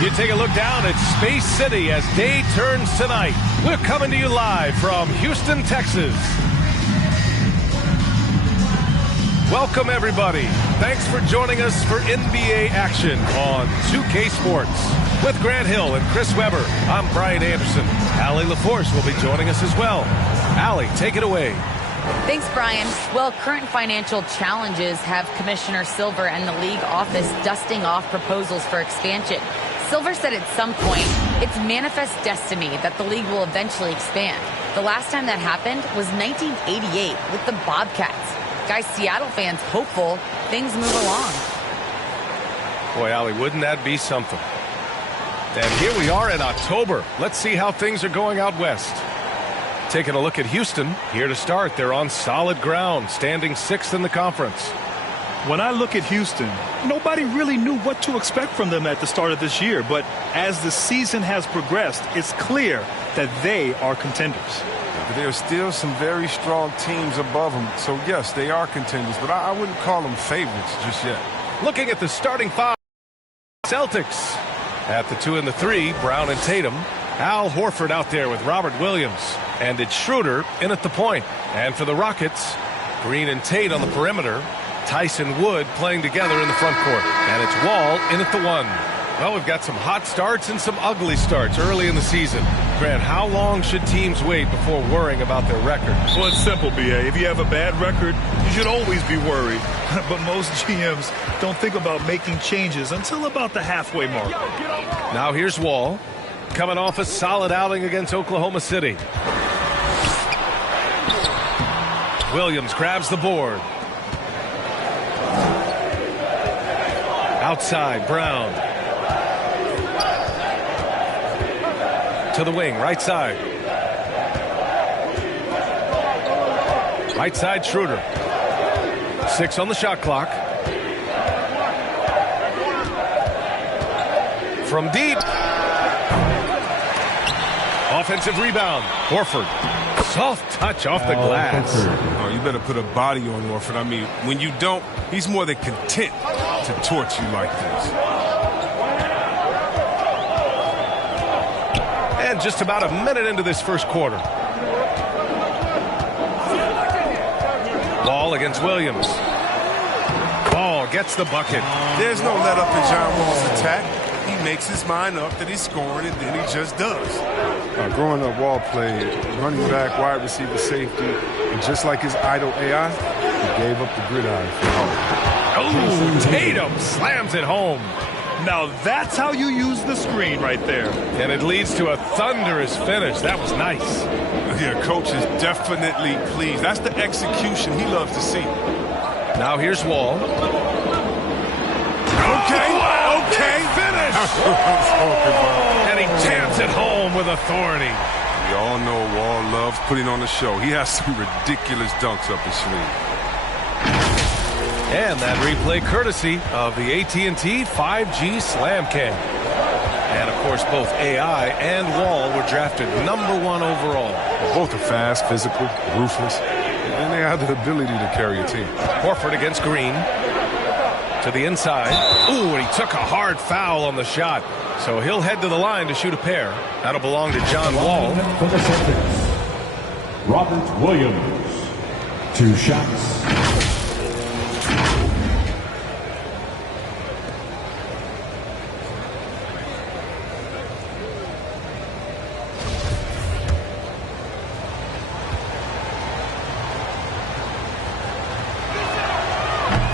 You take a look down at Space City as day turns tonight. We're coming to you live from Houston, Texas. Welcome, everybody. Thanks for joining us for NBA action on 2K Sports. With Grant Hill and Chris Webber, I'm Brian Anderson. Allie LaForce will be joining us as well. Allie, take it away. Thanks, Brian. Well, current financial challenges have Commissioner Silver and the league office dusting off proposals for expansion. Silver said at some point, it's manifest destiny that the league will eventually expand. The last time that happened was 1988 with the Bobcats. Guys, Seattle fans hopeful things move along. Boy, Allie, wouldn't that be something? And here we are in October. Let's see how things are going out west. Taking a look at Houston, here to start. They're on solid ground, standing 6th in the conference. When I look at Houston, nobody really knew what to expect from them at the start of this year. But as the season has progressed, it's clear that they are contenders. There are still some very strong teams above them. So, yes, they are contenders, but I wouldn't call them favorites just yet. Looking at the starting five, Celtics. At the 2 and the 3, Brown and Tatum. Al Horford out there with Robert Williams. And it's Schroeder in at the point. And for the Rockets, Green and Tate on the perimeter. Tyson Wood playing together in the front court. And it's Wall in at the 1. Well, we've got some hot starts and some ugly starts early in the season. Grant, how long should teams wait before worrying about their record? Well, it's simple, B.A. If you have a bad record, you should always be worried. But most GMs don't think about making changes until about the halfway mark. Now here's Wall, coming off a solid outing against Oklahoma City. Williams grabs the board. Outside, Brown. To the wing, right side. Right side, Schroeder. 6 on the shot clock. From deep. Offensive rebound. Horford. Soft touch off the glass. Oh, you better put a body on Horford. I mean, when you don't, he's more than content to torch you like this. And just about a minute into this first quarter. Ball against Williams. Ball gets the bucket. There's no let up in John Wall's attack. He makes his mind up that he's scoring, and then he just does. Growing up, Wall played running back, wide receiver, safety, and just like his idol A.a., he gave up the gridiron for home. Oh, Tatum slams it home. Now that's how you use the screen right there. And it leads to a thunderous finish. That was nice. Yeah, coach is definitely pleased. That's the execution he loves to see. Now here's Wall. Okay. Finish. And he jams it home with authority. We all know Wall loves putting on the show. He has some ridiculous dunks up his sleeve. And that replay courtesy of the AT&T 5G Slam Cam. And, of course, both AI and Wall were drafted #1 overall. Both are fast, physical, ruthless, and they have the ability to carry a team. Horford against Green. To the inside. Ooh, and he took a hard foul on the shot. So he'll head to the line to shoot a pair. That'll belong to John Wall. For the Celtics, Robert Williams. 2 shots.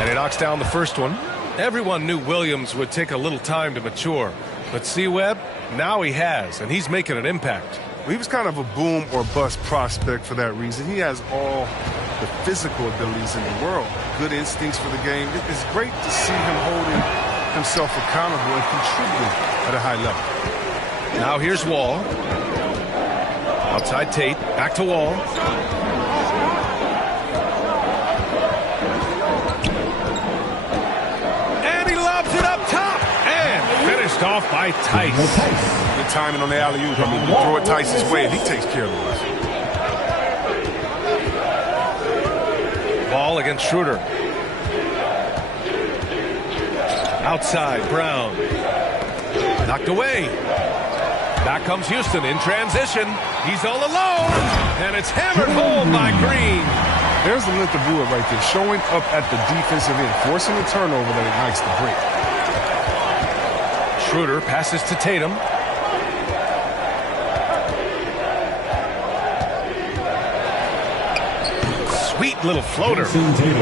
And he knocks down the first one. Everyone knew Williams would take a little time to mature. But see, Webb, now he has, and he's making an impact. He was kind of a boom or bust prospect for that reason. He has all the physical abilities in the world, good instincts for the game. It's great to see him holding himself accountable and contributing at a high level. Now here's Wall. Outside Tate, back to Wall. Off by Tice. Good timing on the alley-oop. I mean, you throw it Tice's way, and he takes care of it. Ball against Schroeder. Outside, Brown. Knocked away. Back comes Houston in transition. He's all alone, and it's hammered home by Green. There's the length of Brewer right there, showing up at the defensive end, forcing a turnover that ignites the break. Schroeder passes to Tatum. Sweet little floater.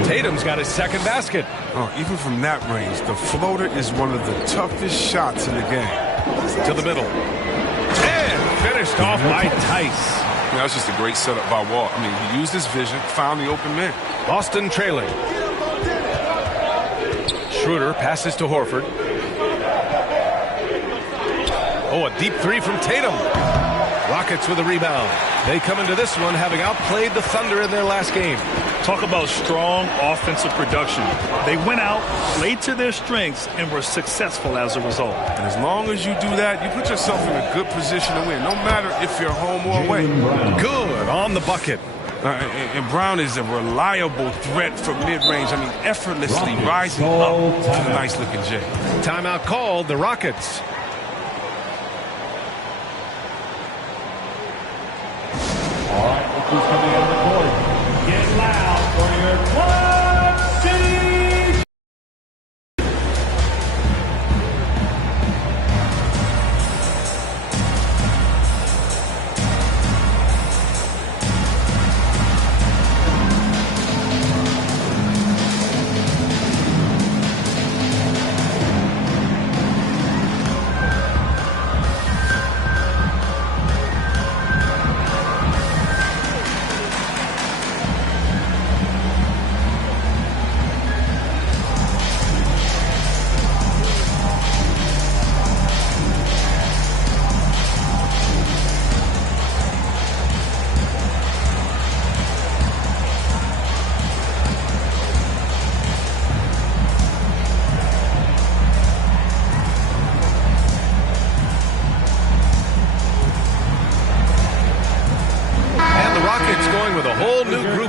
Tatum's got his second basket. Oh, even from that range, the floater is one of the toughest shots in the game. To the middle. And finished off by Tice. That was just a great setup by Wall. I mean, he used his vision, found the open man. Boston trailing. Schroeder passes to Horford. Oh, a deep three from Tatum. Rockets with a rebound. They come into this one having outplayed the Thunder in their last game. Talk about strong offensive production. They went out, played to their strengths, and were successful as a result. And as long as you do that, you put yourself in a good position to win, no matter if you're home or away. Good on the bucket. And Brown is a reliable threat from mid-range. I mean, effortlessly rising up to a nice-looking J. Timeout called, the Rockets. All right, look who's coming on the court. Get loud for your Club City.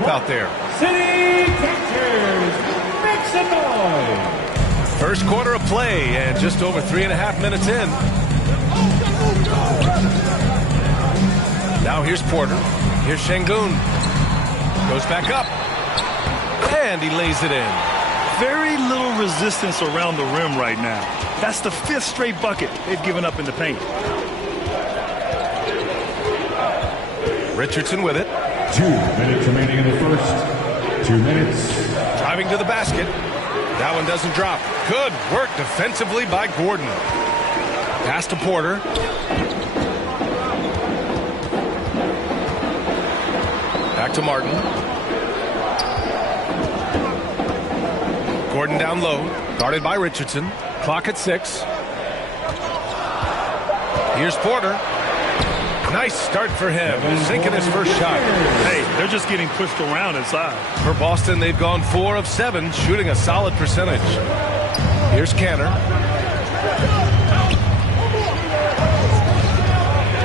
Out there. City Texans, make some noise. First quarter of play and just over 3.5 minutes in. Now here's Porter. Here's Şengün. Goes back up. And he lays it in. Very little resistance around the rim right now. That's the 5th straight bucket they've given up in the paint. Richardson with it. 2 minutes remaining in the first. 2 minutes. Driving to the basket. That one doesn't drop. Good work defensively by Gordon. Pass to Porter. Back to Martin. Gordon down low. Guarded by Richardson. Clock at 6. Here's Porter. Nice start for him. Sinking his first shot. Hey, they're just getting pushed around inside. For Boston, they've gone 4 of 7, shooting a solid percentage. Here's Canner.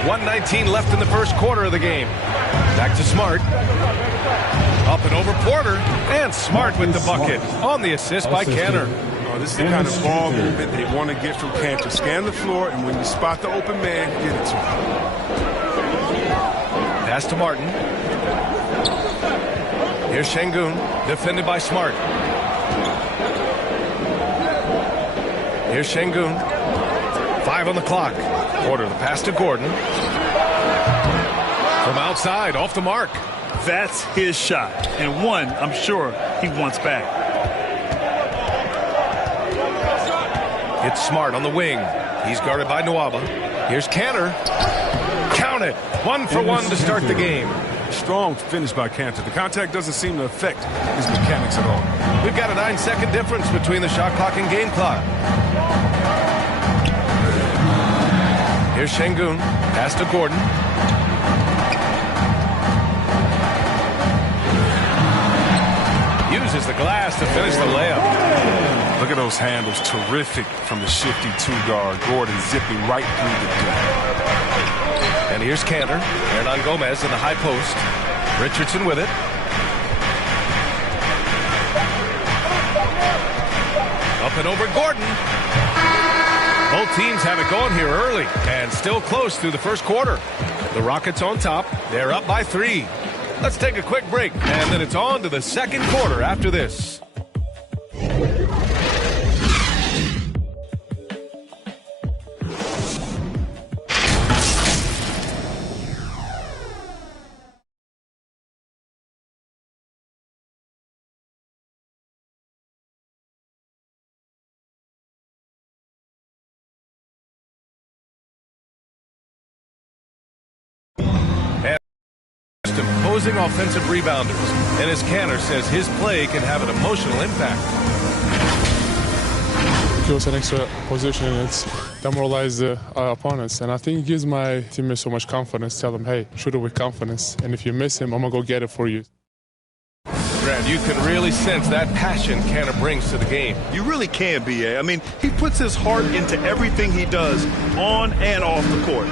1:19 left in the first quarter of the game. Back to Smart. Up and over Porter. And Smart with the bucket on the assist by Canner. This is the kind of ball movement they want to get from Cantor. Scan the floor, and when you spot the open man, get it to him. Pass to Martin. Here's Şengün, defended by Smart. Here's Şengün. 5 on the clock. Porter, the pass to Gordon. From outside, off the mark. That's his shot, and one I'm sure he wants back. It's Smart on the wing. He's guarded by Nwaba. Here's Cantor. Count it. 1 for 1 to start the game. Strong finish by Cantor. The contact doesn't seem to affect his mechanics at all. We've got a 9-second difference between the shot clock and game clock. Here's Şengün. Pass to Gordon. Uses the glass to finish the layup. Look at those handles. Terrific from the shifty 2-guard. Gordon zipping right through the gap. And here's Cantor. Hernan Gomez in the high post. Richardson with it. Up and over Gordon. Both teams have it going here early and still close through the first quarter. The Rockets on top. They're up by 3. Let's take a quick break, and then it's on to the second quarter after this. Imposing offensive rebounders, and as Canner says, his play can have an emotional impact. It gives an extra position and it's demoralized the opponents, and I think it gives my teammates so much confidence. Tell them, hey, shoot it with confidence, and if you miss him, I'm gonna go get it for you. Grant, you can really sense that passion Canner brings to the game. You really can, B.A. I mean, he puts his heart into everything he does on and off the court.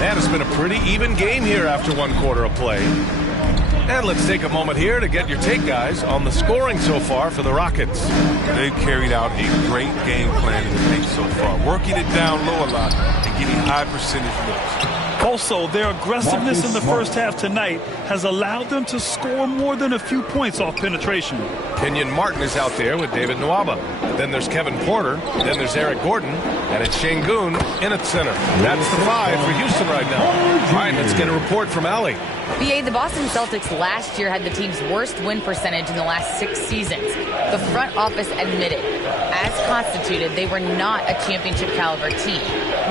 And it's been a pretty even game here after one quarter of play. And let's take a moment here to get your take, guys, on the scoring so far for the Rockets. They've carried out a great game plan in the paint so far, working it down low a lot and getting high percentage looks. Also, their aggressiveness in the first half tonight has allowed them to score more than a few points off penetration. Kenyon Martin is out there with David Nwaba. Then there's Kevin Porter. Then there's Eric Gordon. And it's Şengün in at center. That's the 5 for Houston right now. All right, let's get a report from Allie. BA, the Boston Celtics last year had the team's worst win percentage in the last 6 seasons. The front office admitted, as constituted, they were not a championship caliber team.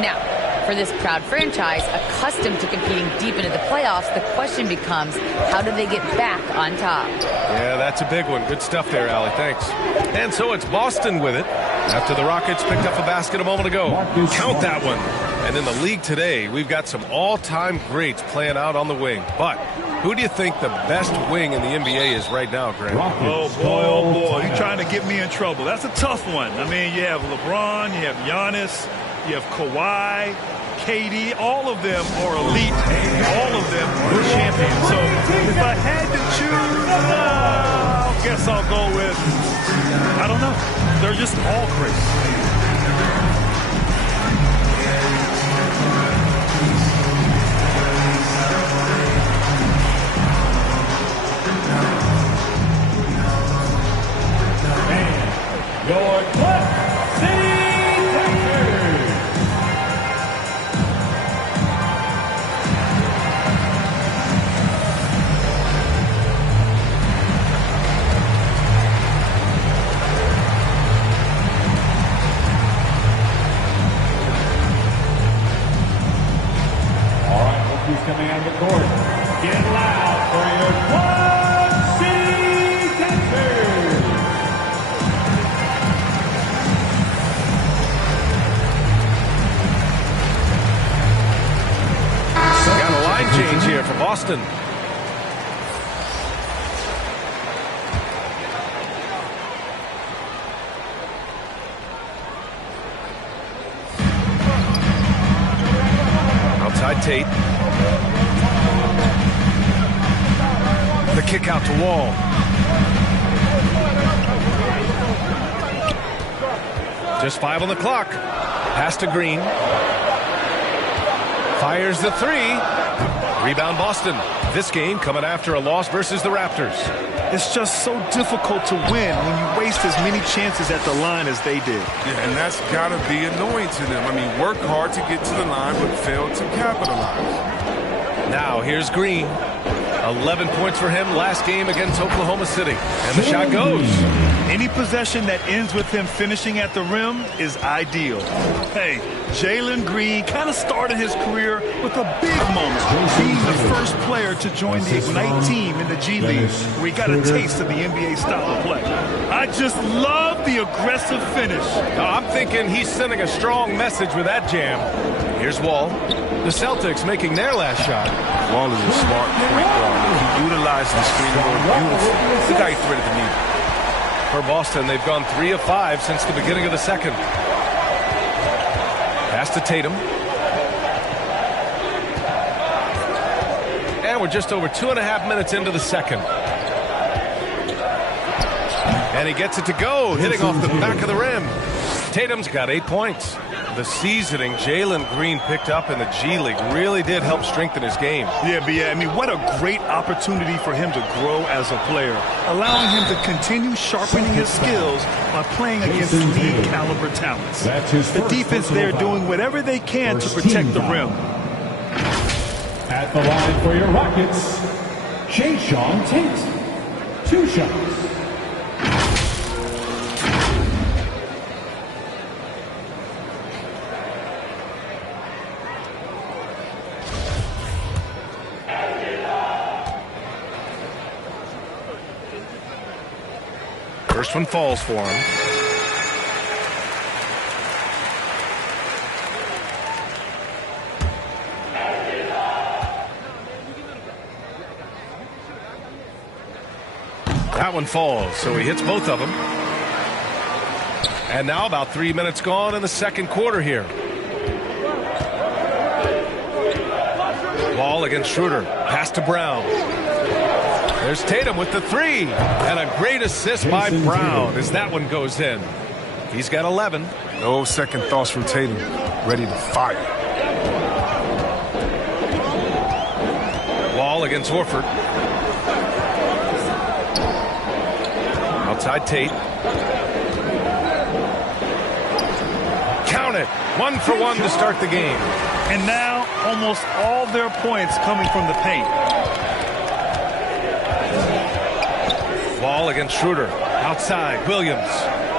Now, for this proud franchise, accustomed to competing deep into the playoffs, the question becomes, how do they get back on top? Yeah, that's a big one. Good stuff there, Allie. Thanks. And so it's Boston with it after the Rockets picked up a basket a moment ago. Count that one. And in the league today, we've got some all-time greats playing out on the wing. But who do you think the best wing in the NBA is right now, Grant? Oh, boy. You're trying to get me in trouble. That's a tough one. I mean, you have LeBron, you have Giannis, you have Kawhi, KD, all of them are elite. All of them are champions. So if I had to choose, I guess I'll go with, I don't know. They're just all great. Your Clip City Texans. All right, rookies coming out of the court. Get loud for your Clip City Texans. Got a line change here for Boston. Outside Tate. The kick out to Wall. Just 5 on the clock. Pass to Green. Fires the 3. Rebound Boston. This game coming after a loss versus the Raptors. It's just so difficult to win when you waste as many chances at the line as they did. Yeah, and that's got to be annoying to them. I mean, work hard to get to the line, but fail to capitalize. Now, here's Green. 11 points for him last game against Oklahoma City. And the shot goes. Any possession that ends with him finishing at the rim is ideal. Hey, Jalen Green kind of started his career with a big moment, being the first player to join the Ignite team in the G League, where he got a taste of the NBA style of play. I just love the aggressive finish. I'm thinking he's sending a strong message with that jam. Here's Wall. The Celtics making their last shot. Wall is a smart point guard. He utilizes the screen more beautifully. The guy threaded the needle. For Boston, they've gone 3 of 5 since the beginning of the second. Pass to Tatum. And we're just over 2.5 minutes into the second. And he gets it to go, hitting off the back of the rim. Tatum's got 8 points. The seasoning Jalen Green picked up in the G League really did help strengthen his game. Yeah, I mean, what a great opportunity for him to grow as a player, allowing him to continue sharpening his skills by playing against league caliber talents. The defense there doing whatever they can to protect the rim. At the line for your Rockets, Sean Tate. 2 shots. First one falls for him. That one falls, so he hits both of them. And now about 3 minutes gone in the second quarter here. Ball against Schroeder. Pass to Brown. There's Tatum with the 3. And a great assist by Brown as that one goes in. He's got 11. No second thoughts from Tatum. Ready to fire. Wall against Horford. Outside Tate. Count it. 1 for 1 to start the game. And now almost all their points coming from the paint. Wall against Schroeder. Outside Williams.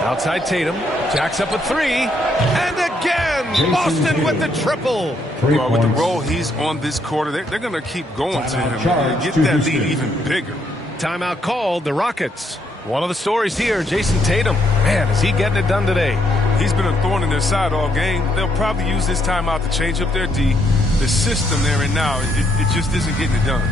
Outside Tatum. Jacks up a 3. And again, Boston with the triple. Well, with the role he's on this quarter, they're going to keep going to him and get that lead even bigger. Timeout called, the Rockets. One of the stories here, Jason Tatum. Man, is he getting it done today? He's been a thorn in their side all game. They'll probably use this timeout to change up their D. The system they're in now, it just isn't getting it done.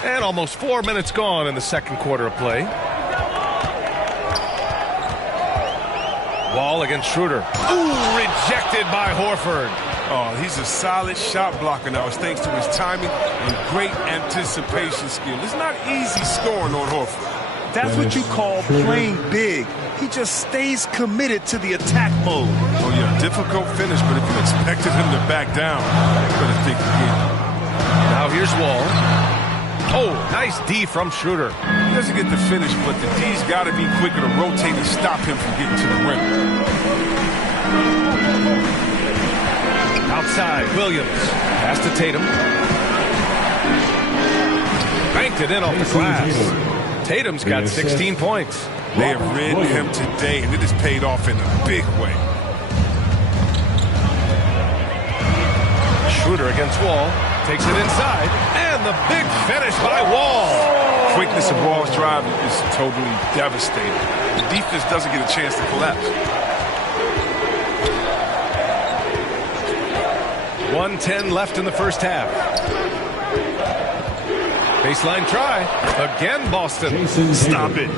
And almost 4 minutes gone in the second quarter of play. Wall against Schroeder. Ooh, rejected by Horford. Oh, he's a solid shot blocker now. It's thanks to his timing and great anticipation skill. It's not easy scoring on Horford. That's what you call playing big. He just stays committed to the attack mode. Oh, yeah, difficult finish, but if you expected him to back down, you better think again. Now here's Wall. Oh, nice D from Schroeder. He doesn't get the finish, but the D's got to be quicker to rotate and stop him from getting to the rim. Outside, Williams. Pass to Tatum. Banked it in off the glass. Tatum's got 16 points. They have ridden him today, and it has paid off in a big way. Schroeder against Wall. Takes it inside. And the big finish by Wall. Quickness of Wall's drive is totally devastating. The defense doesn't get a chance to collapse. 1:10 left in the first half. Baseline try. Again, Boston. Stop it.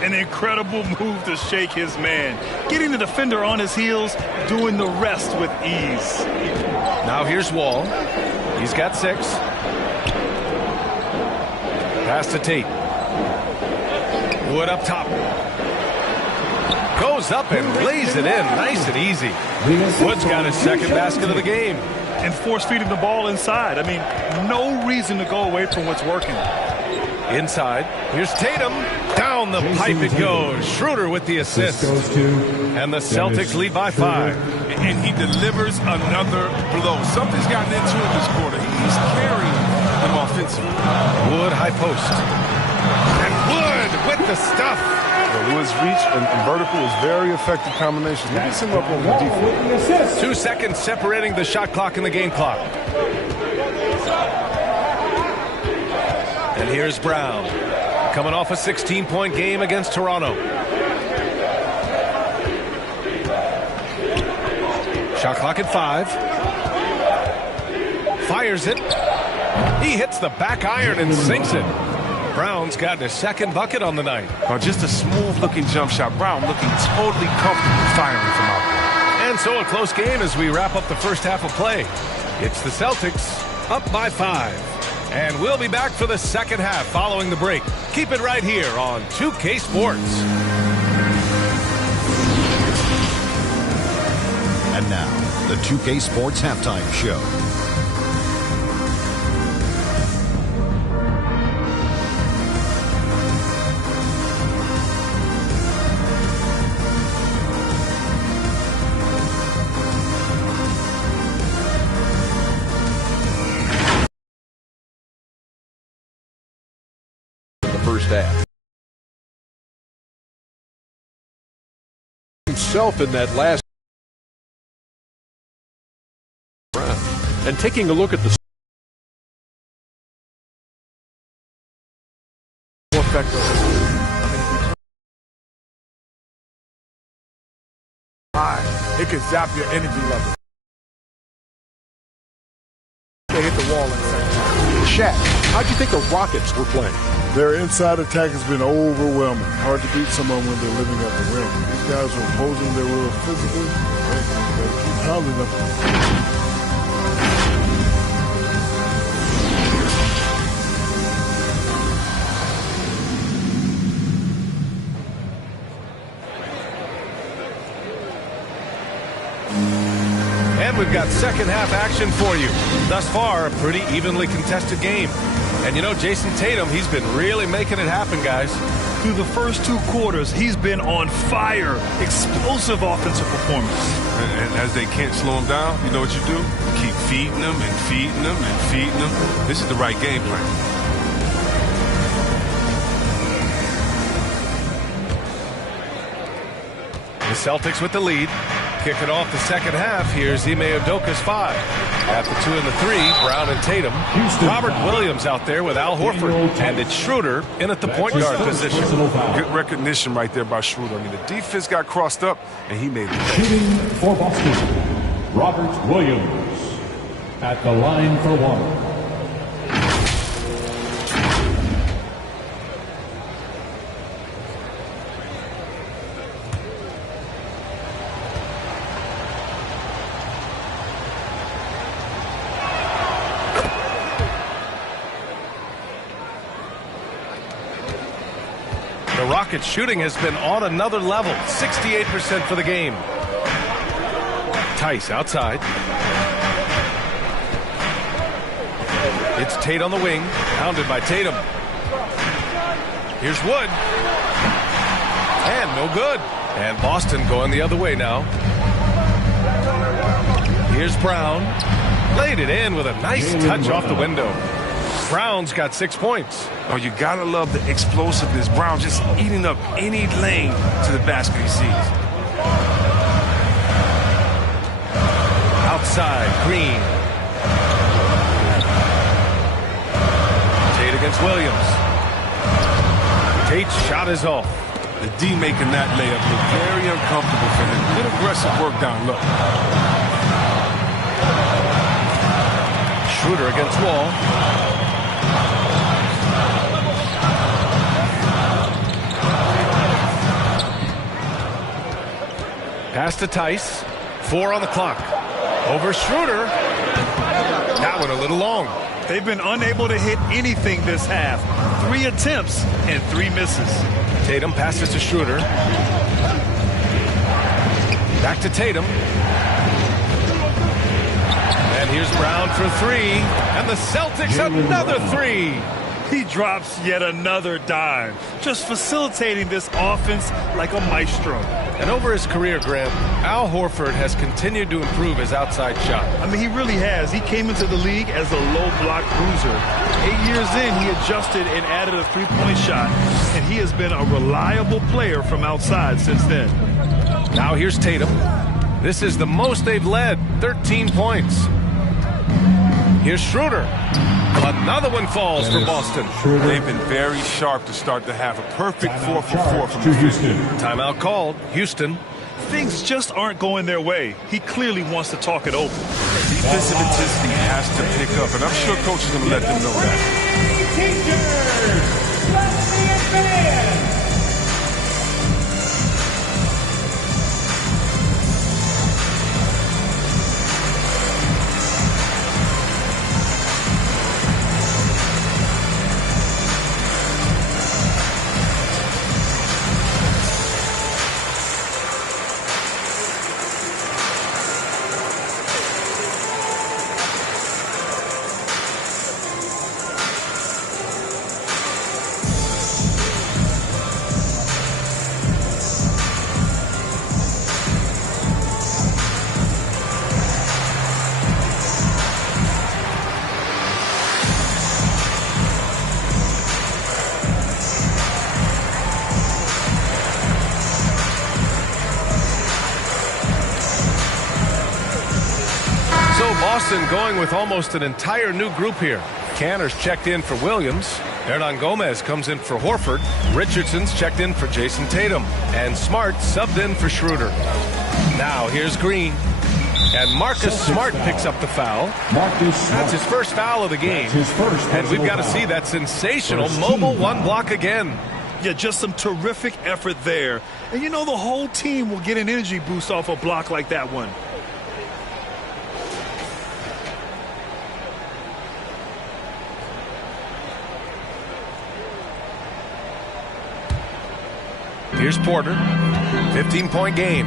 An incredible move to shake his man. Getting the defender on his heels, doing the rest with ease. Now here's Wall. He's got 6. Pass to Tate. Wood up top. Goes up and lays it in. Nice and easy. Wood's got his second basket of the game. And force feeding the ball inside. I mean, no reason to go away from what's working. Inside. Here's Tatum. Down Down the pipe it goes. Schroeder with the assist. And the Celtics lead by 5. And he delivers another blow. Something's gotten into him this quarter. He's carrying them offensively. Wood high post. And Wood with the stuff. Wood's reach and vertical is very effective combination. He gets him up on the defense. 2 seconds separating the shot clock and the game clock. And here's Brown, coming off a 16-point game against Toronto. Shot clock at 5. Fires it. He hits the back iron and sinks it. Brown's gotten his second bucket on the night. Just a smooth-looking jump shot. Brown looking totally comfortable firing from out there. And so a close game as we wrap up the first half of play. It's the Celtics up by 5. And we'll be back for the second half following the break. Keep it right here on 2K Sports. And now, the 2K Sports Halftime Show. First half. Himself in that last round. And taking a look at the effect of it can zap your energy level. They hit the wall in the second half. Shaq, how'd you think the Rockets were playing? Their inside attack has been overwhelming. Hard to beat someone when they're living at the rim. These guys are opposing their will physically. They keep pounding them. And we've got second half action for you. Thus far, a pretty evenly contested game. And you know, Jason Tatum, he's been really making it happen, guys. Through the first 2 quarters, he's been on fire. Explosive offensive performance. And as they can't slow him down, you know what you do? Keep feeding them and feeding them and feeding them. This is the right game plan. The Celtics with the lead. Kicking off the second half, here's Ime Udoka's 5. At the 2 and the 3, Brown and Tatum. Robert Williams out there with Al Horford. And it's Schroeder in at the point guard position. Good recognition right there by Schroeder. I mean, the defense got crossed up, and he made it. Shooting for Boston, Robert Williams at the line for 1. The Rockets shooting has been on another level. 68% for the game. Tice outside. It's Tate on the wing. Pounded by Tatum. Here's Wood. And no good. And Boston going the other way now. Here's Brown. Laid it in with a nice touch off the window. Brown's got 6 points. Oh, you gotta love the explosiveness. Brown just eating up any lane to the basket he sees. Outside, Green. Tate against Williams. Tate's shot is off. The D making that layup look very uncomfortable for him. Good aggressive work down low. Schroeder against Wall. Pass to Tice. 4 on the clock. Over Schroeder. That one a little long. They've been unable to hit anything this half. 3 attempts and 3 misses. Tatum passes to Schroeder. Back to Tatum. And here's Brown for 3. And the Celtics another 3. He drops yet another dime, just facilitating this offense like a maestro. And over his career, Graham, Al Horford has continued to improve his outside shot. I mean, he really has. He came into the league as a low block bruiser. 8 years in, he adjusted and added a three-point shot, and he has been a reliable player from outside since then. Now here's Tatum. This is the most they've led, 13 points. Here's Schroeder. Another one falls for Boston. They've been very sharp to start the half. A perfect 4 for 4 from the Houston. Timeout called. Houston. Things just aren't going their way. He clearly wants to talk it over. Defensive intensity has to pick up, and I'm sure coach is going to let them know that. Teachers, let me advance. Boston going with almost an entire new group here. Canner's checked in for Williams. Hernan Gomez comes in for Horford. Richardson's checked in for Jason Tatum. And Smart subbed in for Schroeder. Now here's Green. And Marcus Smart picks up the foul. That's his first foul of the game. And we've got to see that sensational mobile one block again. Yeah, just some terrific effort there. And you know, the whole team will get an energy boost off a block like that one. Here's Porter. 15-point game.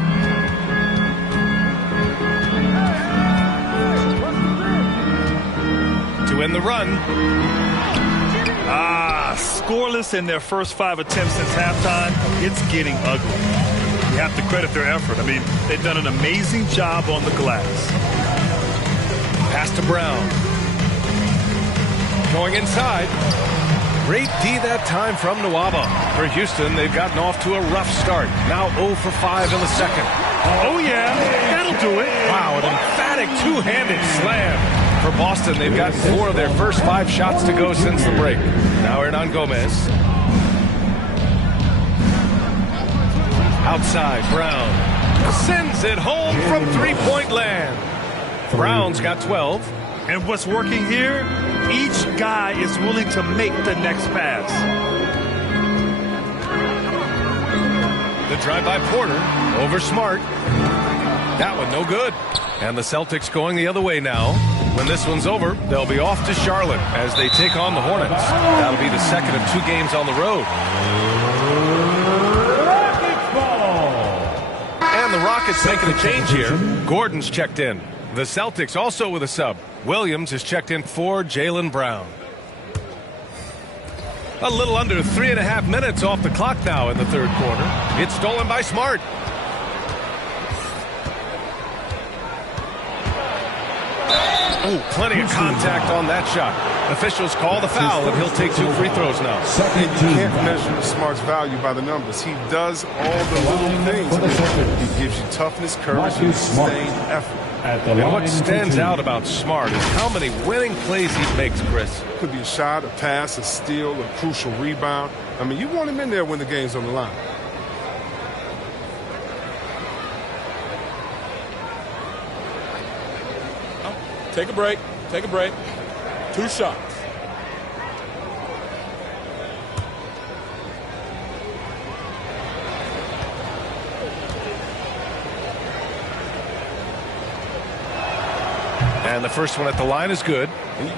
To end the run. Scoreless in their first 5 attempts since halftime. It's getting ugly. You have to credit their effort. I mean, they've done an amazing job on the glass. Pass to Brown. Going inside. Great D that time from Nwaba. For Houston, they've gotten off to a rough start. Now 0 for 5 in the second. Oh, yeah. That'll do it. Wow, an emphatic two-handed slam. For Boston, they've gotten 4 of their first 5 shots to go since the break. Now Hernan Gomez. Outside, Brown. Sends it home from three-point land. Brown's got 12. And what's working here? Each guy is willing to make the next pass. The drive by Porter over Smart. That one no good. And the Celtics going the other way now. When this one's over, they'll be off to Charlotte as they take on the Hornets. That'll be the second of 2 games on the road. And the Rockets making a change here. Gordon's checked in. The Celtics also with a sub. Williams is checked in for Jaylen Brown. A little under 3.5 minutes off the clock now in the third quarter. It's stolen by Smart. Oh, plenty of contact on that shot. Officials call the foul, and he'll take 2 free throws now. You can't measure Smart's value by the numbers. He does all the little things. He gives you toughness, courage, and sustained effort. And what stands out about Smart is how many winning plays he makes, Chris. Could be a shot, a pass, a steal, a crucial rebound. I mean, you want him in there when the game's on the line. Take a break. Take a break. 2 shots. And the first one at the line is good.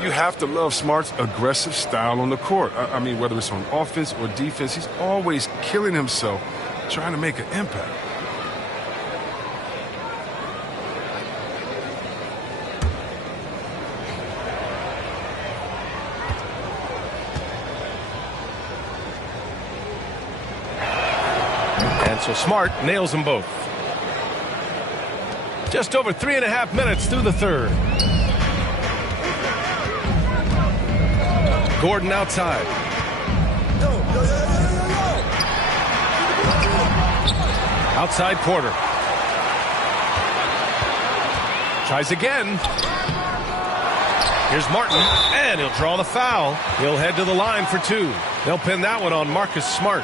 You have to love Smart's aggressive style on the court. I mean, whether it's on offense or defense, he's always killing himself trying to make an impact. And so Smart nails them both. Just over 3.5 minutes through the third. Gordon outside. Outside Porter. Tries again. Here's Martin, and he'll draw the foul. He'll head to the line for two. They'll pin that one on Marcus Smart.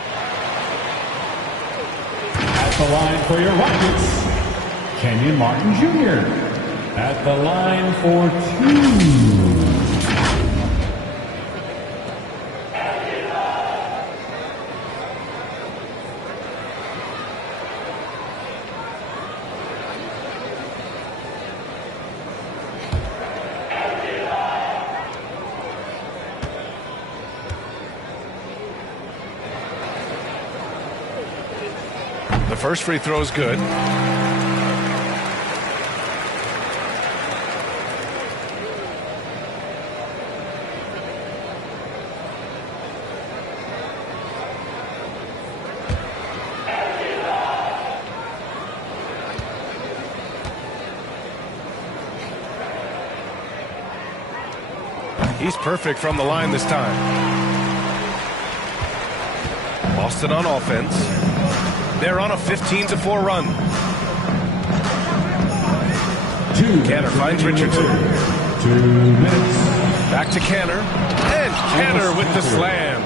At the line for your Rockets, Kenyon Martin Jr. At the line for two. The first free throw is good. He's perfect from the line this time. Boston on offense. They're on a 15-4 run. Canner finds Richardson. 2 minutes. Back to Canner. And Canner with the slam.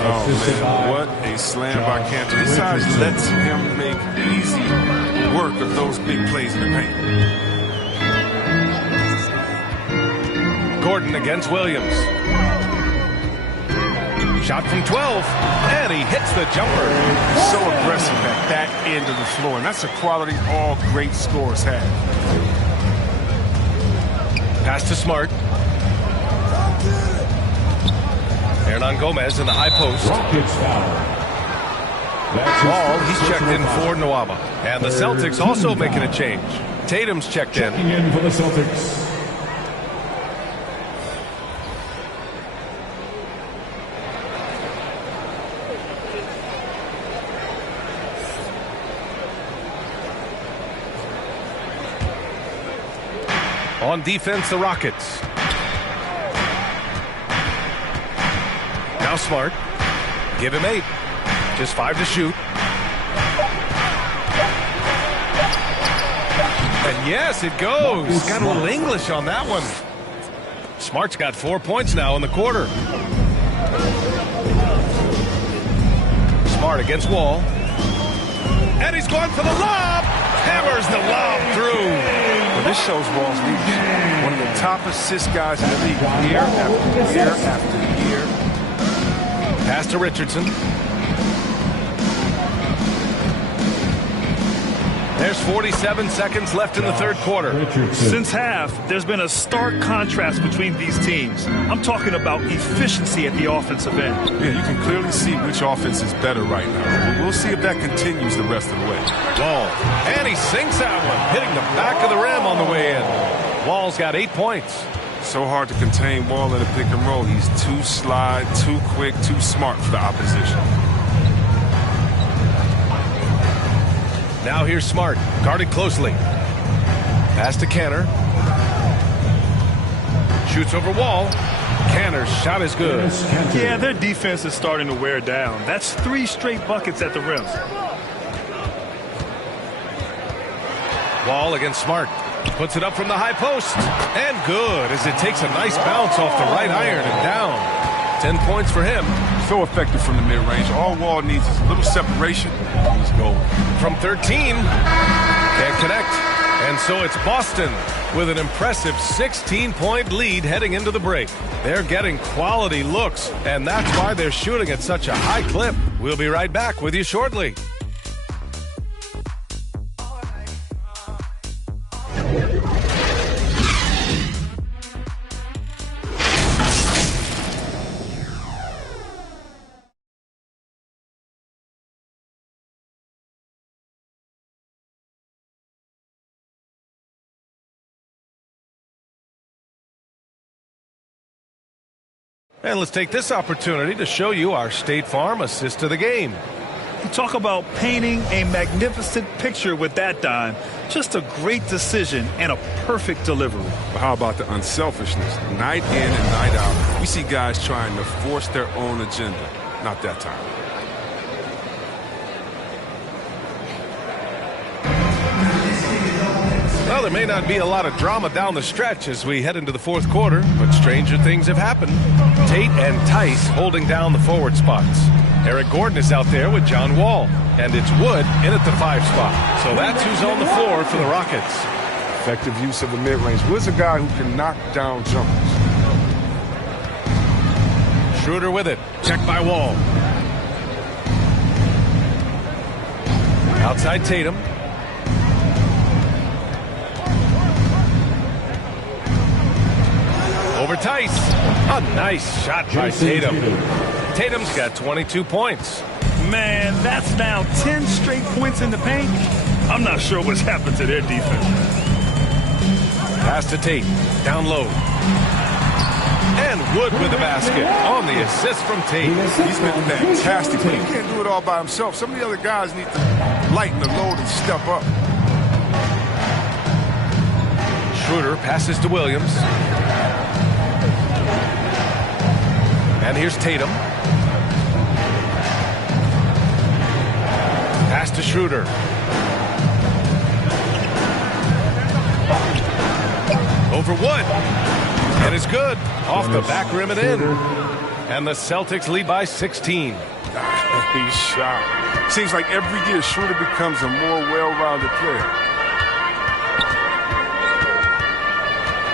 Oh, man, what a slam by Cantor. His size lets him make easy work of those big plays in the paint. Gordon against Williams. Shot from 12, and he hits the jumper. So aggressive at that end of the floor, and that's a quality all great scorers have. Pass to Smart. Hernan Gomez in the high post. Rockets foul. Ball, he's checked in for Nwaba. And the Celtics also making a change. Tatum's checked in. Checking in for the Celtics. On defense, the Rockets. Now Smart. Give him 8. Just 5 to shoot. And yes, it goes. Got a little English on that one. Smart's got 4 points now in the quarter. Smart against Wall. And he's going for the lob. Hammers the lob through. Well, this shows Wall's leadership. One of the top assist guys in the league year after year after year. Pass to Richardson. There's 47 seconds left in the third quarter. Since half, there's been a stark contrast between these teams. I'm talking about efficiency at the offensive end. Yeah, you can clearly see which offense is better right now. We'll see if that continues the rest of the way. Wall. And he sinks that one, hitting the back of the rim on the way in. Wall's got 8 points. So hard to contain Wall in a pick and roll. He's too slide, too quick, too smart for the opposition. Now here's Smart, guarded closely. Pass to Canner. Shoots over Wall. Canner's shot is good. Yeah, their defense is starting to wear down. That's 3 straight buckets at the rim. Wall against Smart. Puts it up from the high post. And good, as it takes a nice bounce off the right iron and down. 10 points for him. So effective from the mid-range. All Wall needs is a little separation. He's going. From 13. Can't connect. And so it's Boston with an impressive 16-point lead heading into the break. They're getting quality looks, and that's why they're shooting at such a high clip. We'll be right back with you shortly. And let's take this opportunity to show you our State Farm assist to the game. You talk about painting a magnificent picture with that dime. Just a great decision and a perfect delivery. But how about the unselfishness? Night in and night out, we see guys trying to force their own agenda. Not that time. Well, there may not be a lot of drama down the stretch as we head into the fourth quarter, but stranger things have happened. Tate and Tice holding down the forward spots. Eric Gordon is out there with John Wall, and it's Wood in at the 5 spot. So that's who's on the floor for the Rockets. Effective use of the mid-range. Wood's a guy who can knock down jumpers. Schroeder with it. Checked by Wall. Outside Tatum. Over Tice. A nice shot by Tatum. Tatum's got 22 points. Man, that's now 10 straight points in the paint. I'm not sure what's happened to their defense. Pass to Tate. Down low. And Wood with the basket on the assist from Tate. He's been fantastic, but he can't do it all by himself. Some of the other guys need to lighten the load and step up. Schroeder passes to Williams. And here's Tatum. Pass to Schroeder. Over Wood. And it's good. Off the back rim and in. And the Celtics lead by 16. He's shot. Seems like every year Schroeder becomes a more well-rounded player.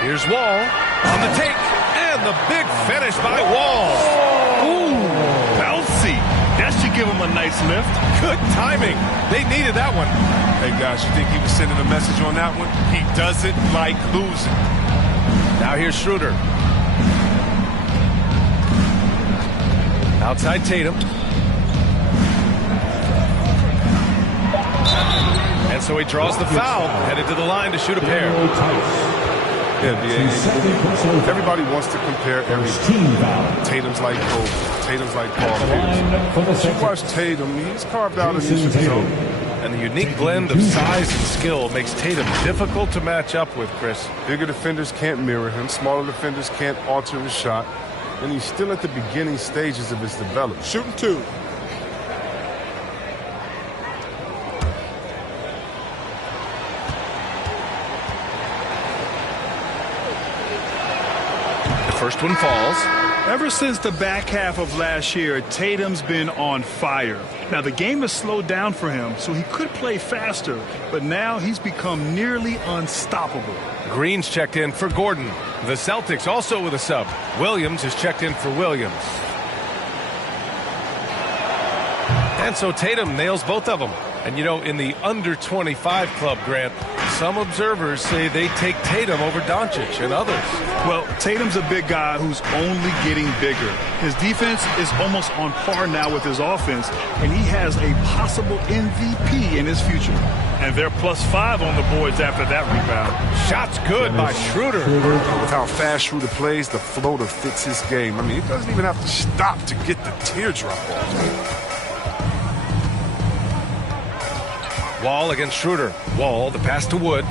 Here's Wall on the take. And the big finish by Wall. Ooh, bouncy. That should give him a nice lift. Good timing. They needed that one. Hey, guys, you think he was sending a message on that one? He doesn't like losing. Now here's Schroeder. Outside Tatum. And so he draws the foul, headed to the line to shoot a pair. Yeah, everybody wants to compare everything. Tatum's like Kobe. Tatum's like Paul Pierce. You watch Tatum, he's carved out a niche of his own. And the unique blend of size and skill makes Tatum difficult to match up with, Chris. Bigger defenders can't mirror him. Smaller defenders can't alter his shot. And he's still at the beginning stages of his development. Shooting 2. First one falls. Ever since the back half of last year, Tatum's been on fire. Now, the game has slowed down for him, so he could play faster, but now he's become nearly unstoppable. Green's checked in for Gordon. The Celtics also with a sub. Williams is checked in for Williams. And so Tatum nails both of them. And, you know, in the under 25 club, Grant, some observers say they take Tatum over Doncic and others. Well, Tatum's a big guy who's only getting bigger. His defense is almost on par now with his offense, and he has a possible MVP in his future. And they're +5 on the boards after that rebound. Shots good by Schroeder. With how fast Schroeder plays, the floater fits his game. I mean, he doesn't even have to stop to get the teardrop off. Wall against Schroeder. Wall, the pass to Wood.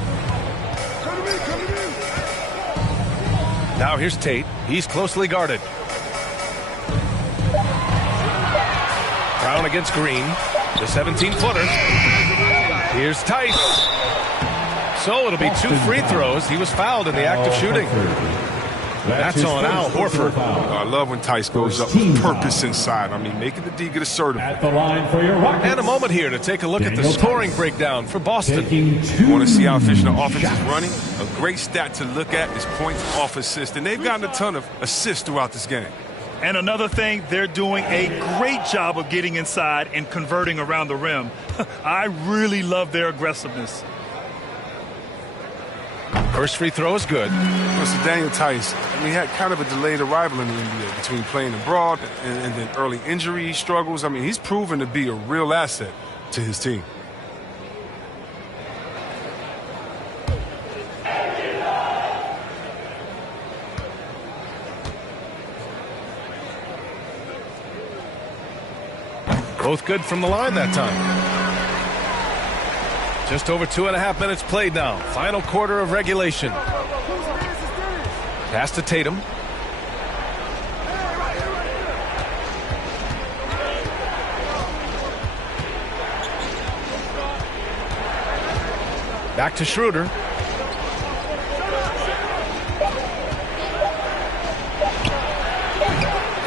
Now here's Tate. He's closely guarded. Brown against Green. The 17-footer. Here's Tice. So it'll be 2 free throws. He was fouled in the act of shooting. That's on Al Horford. I love when Tice goes up with purpose inside. I mean, making the D get assertive. At the line for your Rockets. And a moment here to take a look at the scoring breakdown for Boston. You want to see how efficient the offense is running? A great stat to look at is points off assist. And they've gotten a ton of assists throughout this game. And another thing, they're doing a great job of getting inside and converting around the rim. I really love their aggressiveness. First free throw is good. So Daniel Tice, he had kind of a delayed arrival in the NBA between playing abroad and then early injury struggles. I mean, he's proven to be a real asset to his team. Both good from the line that time. Just over 2.5 minutes played now. Final quarter of regulation. Pass to Tatum. Back to Schroeder.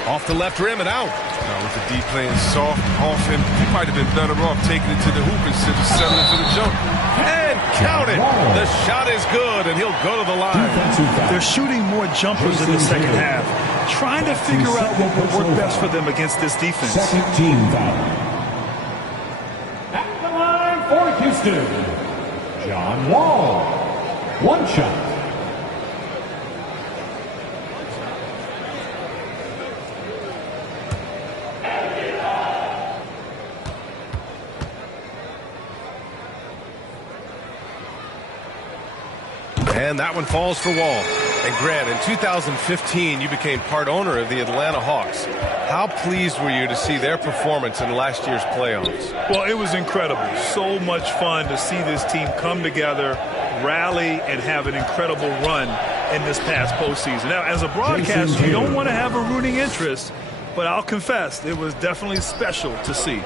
Off the left rim and out. Now with the D playing soft off him, he might have been better off taking it to the hoop instead of settling for the jump. And count it. The shot is good, and he'll go to the line. They're shooting more jumpers in the second half, trying to figure out what would work best for them against this defense. Second team foul. At the line for Houston, John Wall. One shot. And that one falls for Wall. And Grant, in 2015, you became part owner of the Atlanta Hawks. How pleased were you to see their performance in last year's playoffs? Well, it was incredible. So much fun to see this team come together, rally, and have an incredible run in this past postseason. Now, as a broadcaster, you don't want to have a rooting interest, but I'll confess, it was definitely special to see.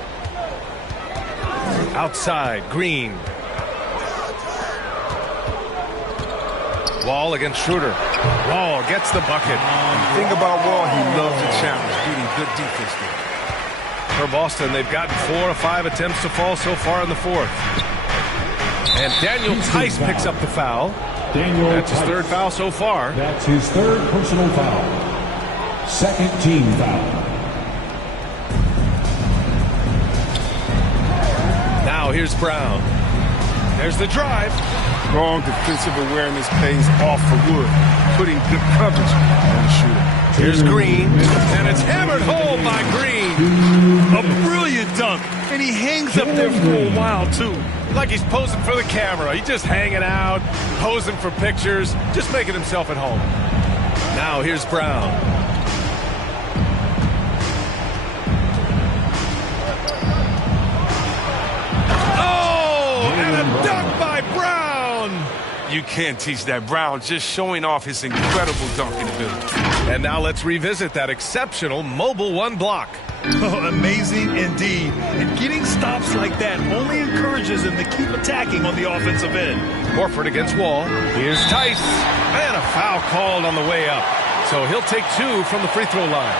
Outside, Green. Wall against Schroeder. Wall gets the bucket. The thing about Wall, he loves a challenge, beating good defense there. For Boston, they've gotten 4 or 5 attempts to fall so far in the fourth. And Daniel Tice picks up the foul. That's his third foul so far. That's his third personal foul. Second team foul. Now here's Brown. There's the drive. Strong defensive awareness pays off for Wood, putting good coverage on the shooter. Here's Green, and it's hammered home by Green. A brilliant dunk, and he hangs up there for a while, too. Like he's posing for the camera. He's just hanging out, posing for pictures, just making himself at home. Now here's Brown. Oh, and a dunk by Brown. You can't teach that. Brown just showing off his incredible dunking ability. And now let's revisit that exceptional mobile one block. Oh, amazing indeed. And getting stops like that only encourages him to keep attacking on the offensive end. Horford against Wall. Here's Tice. And a foul called on the way up. So he'll take 2 from the free throw line.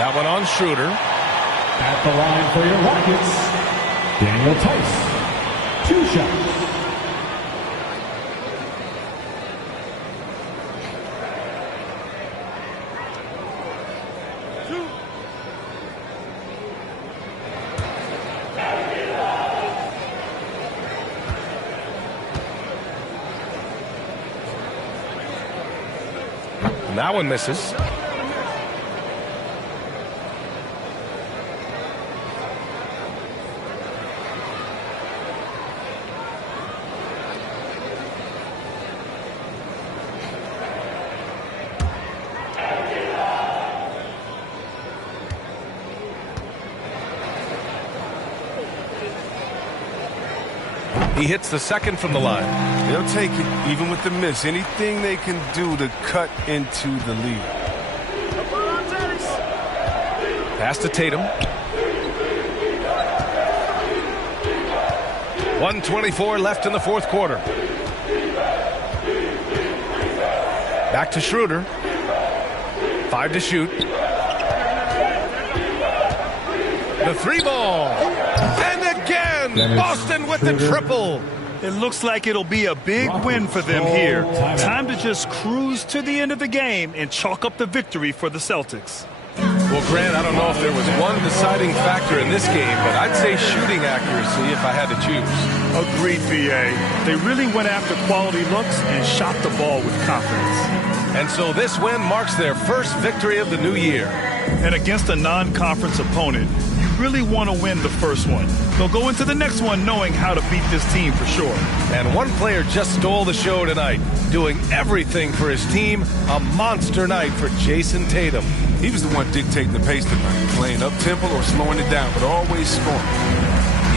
That one on Schroeder. At the line for your Rockets, Daniel Tice. 2 shots. And that one misses. He hits the second from the line. They'll take it, even with the miss. Anything they can do to cut into the lead. Pass to Tatum. 1:24 left in the fourth quarter. Back to Schroeder. 5 to shoot. The 3 ball. And again, Boston with the triple. It looks like it'll be a big win for them here. Time to just cruise to the end of the game and chalk up the victory for the Celtics. Well, Grant, I don't know if there was one deciding factor in this game, but I'd say shooting accuracy if I had to choose. Agreed, B.A. They really went after quality looks and shot the ball with confidence. And so this win marks their first victory of the new year. And against a non-conference opponent, you really want to win the first one. They'll go into the next one knowing how to beat this team for sure. And one player just stole the show tonight, doing everything for his team. A monster night for Jason Tatum. He was the one dictating the pace tonight, playing up-tempo or slowing it down, but always scoring.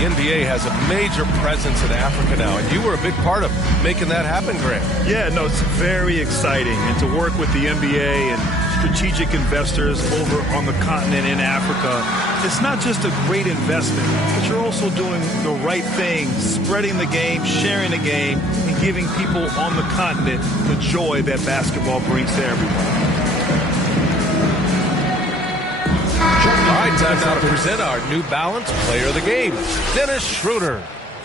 The NBA has a major presence in Africa now, and you were a big part of making that happen, Grant. Yeah, no, it's very exciting. And to work with the NBA and strategic investors over on the continent in Africa, it's not just a great investment, but you're also doing the right thing, spreading the game, sharing the game, and giving people on the continent the joy that basketball brings to everyone. All right, time now to present our New Balance Player of the Game, Dennis Schroeder.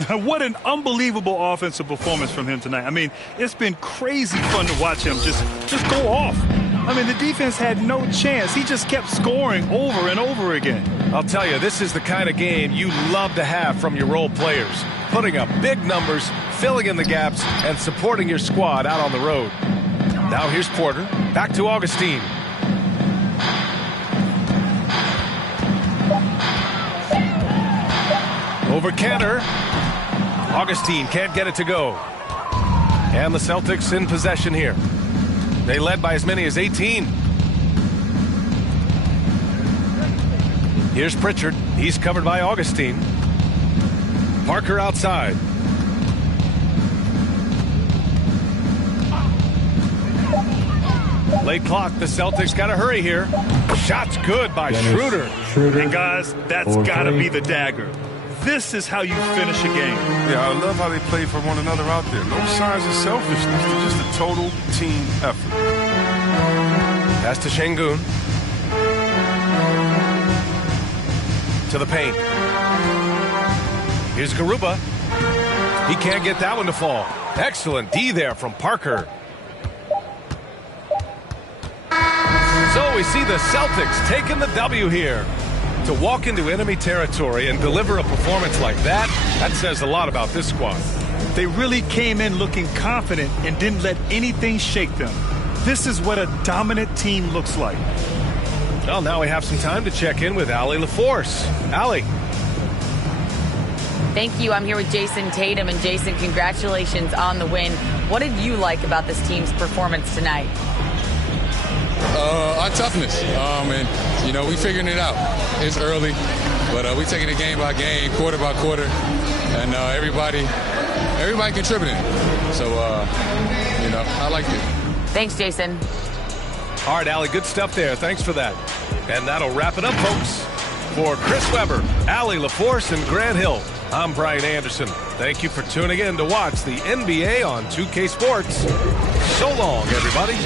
What an unbelievable offensive performance from him tonight. I mean, it's been crazy fun to watch him just go off. I mean, the defense had no chance. He just kept scoring over and over again. I'll tell you, this is the kind of game you love to have from your role players. Putting up big numbers, filling in the gaps, and supporting your squad out on the road. Now here's Porter. Back to Augustine. Over Cantor. Augustine can't get it to go. And the Celtics in possession here. They led by as many as 18. Here's Pritchard. He's covered by Augustine. Parker outside. Late clock. The Celtics got to hurry here. Shot's good by Schroeder. And guys, that's got to be the dagger. This is how you finish a game. Yeah, I love how they play for one another out there. No signs of selfishness. They're just a total team effort. Pass to Şengün. To the paint. Here's Garuba. He can't get that one to fall. Excellent D there from Parker. So we see the Celtics taking the W here. To walk into enemy territory and deliver a performance like that, that says a lot about this squad. They really came in looking confident and didn't let anything shake them. This is what a dominant team looks like. Well, now we have some time to check in with Allie LaForce. Allie. Thank you. I'm here with Jason Tatum. And Jason, congratulations on the win. What did you like about this team's performance tonight? Our toughness. And, you know, we figuring it out. It's early, but we taking it game by game, quarter by quarter, and everybody contributing. So, you know, I liked it. Thanks, Jason. All right, Allie, good stuff there. Thanks for that. And that'll wrap it up, folks. For Chris Webber, Allie LaForce, and Grant Hill, I'm Brian Anderson. Thank you for tuning in to watch the NBA on 2K Sports. So long, everybody.